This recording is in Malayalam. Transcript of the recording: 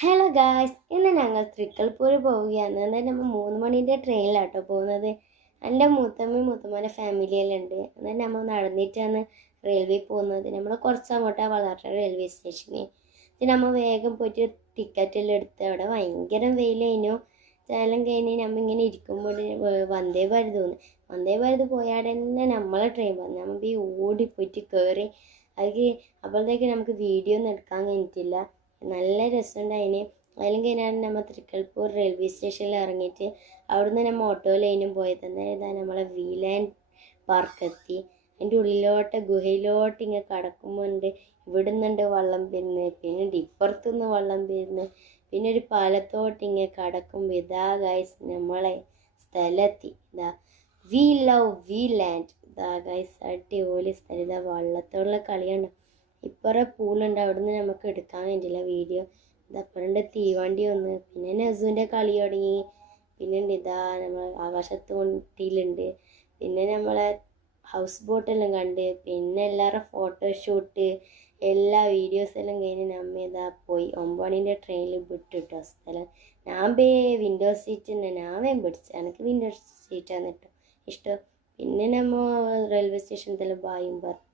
ഹലോ ഗായ്സ്, ഇന്ന് ഞങ്ങൾ തൃക്കൽപ്പൂർ പോവുകയാണ്. എന്നാൽ നമ്മൾ 3 മണിൻ്റെ ട്രെയിനിലാട്ടോ പോകുന്നത്. എൻ്റെ മുത്തമ്മൻ്റെ ഫാമിലിയെല്ലാം ഉണ്ട്. എന്നാൽ നമ്മൾ നടന്നിട്ടാണ് റെയിൽവേ പോകുന്നത്. നമ്മൾ കുറച്ച് അങ്ങോട്ടാണ് വളർച്ച റെയിൽവേ സ്റ്റേഷന്. നമ്മൾ വേഗം പോയിട്ട് ടിക്കറ്റെല്ലാം എടുത്ത് അവിടെ ഭയങ്കര വെയിലായിരുന്നു. എല്ലാം കഴിഞ്ഞ് നമ്മൾ ഇങ്ങനെ ഇരിക്കുമ്പോൾ വന്ദേ ഭാരത് തോന്നി. വന്ദേ ഭാരത് പോയാൽ തന്നെ നമ്മളെ ട്രെയിൻ വന്നു. നമ്മൾ ഈ ഓടിപ്പോയിട്ട് കയറി. അപ്പോഴത്തേക്ക് നമുക്ക് വീഡിയോ ഒന്നും എടുക്കാൻ കഴിഞ്ഞിട്ടില്ല. നല്ല രസമുണ്ടായിന്. അതിലും കഴിഞ്ഞാണ് നമ്മൾ തൃക്കൽപ്പൂർ റെയിൽവേ സ്റ്റേഷനിൽ ഇറങ്ങിയിട്ട് അവിടുന്ന് നമ്മൾ ഓട്ടോയിലേനും പോയത്. അന്നേരം നമ്മളെ വീലാൻഡ് പാർക്ക് എത്തി. അതിൻ്റെ ഉള്ളിലോട്ട് ഗുഹയിലോട്ട് ഇങ്ങനെ കടക്കുമ്പോൾ ഉണ്ട് ഇവിടുന്നുണ്ട് വള്ളം വരുന്നത്, പിന്നെ ഇപ്പുറത്തുനിന്ന് വള്ളം വരുന്നത്, പിന്നെ ഒരു പാലത്തോട്ട് ഇങ്ങനെ കടക്കുമ്പോൾ ഇതാ ഗൈസ് നമ്മളെ സ്ഥലത്തി. ഇതാ വി ലവ് വീലാൻഡ്. ഇതാ ഗൈസ് അടിപൊളി സ്ഥലം. ഇതാ വള്ളത്തോടുള്ള കളിയാണ്. ഇപ്പുറം പൂളുണ്ട്, അവിടുന്ന് നമുക്ക് എടുക്കാൻ വേണ്ടിയില്ല വീഡിയോ. ഇതപ്പുറണ്ട് തീവണ്ടി വന്ന്, പിന്നെ നസുവിൻ്റെ കളി തുടങ്ങി. പിന്നെ ഇതാ നമ്മൾ ആകാശത്ത് കൊണ്ടിയിലുണ്ട്. പിന്നെ നമ്മളെ ഹൗസ് ബോട്ടെല്ലാം കണ്ട്, പിന്നെ എല്ലാവരും ഫോട്ടോഷൂട്ട് എല്ലാ വീഡിയോസെല്ലാം കഴിഞ്ഞ് നമ്മ ഇതാ പോയി 9 മണിൻ്റെ ട്രെയിനിൽ വിട്ടിട്ടോ സ്ഥലം. ഞാൻ വിൻഡോ സീറ്റ് തന്നെ ഞാൻ പിടിച്ചു. എനിക്ക് വിൻഡോ സീറ്റാണ് കേട്ടോ ഇഷ്ടം. പിന്നെ നമ്മൾ റെയിൽവേ സ്റ്റേഷനിൽ ബായും പറഞ്ഞു.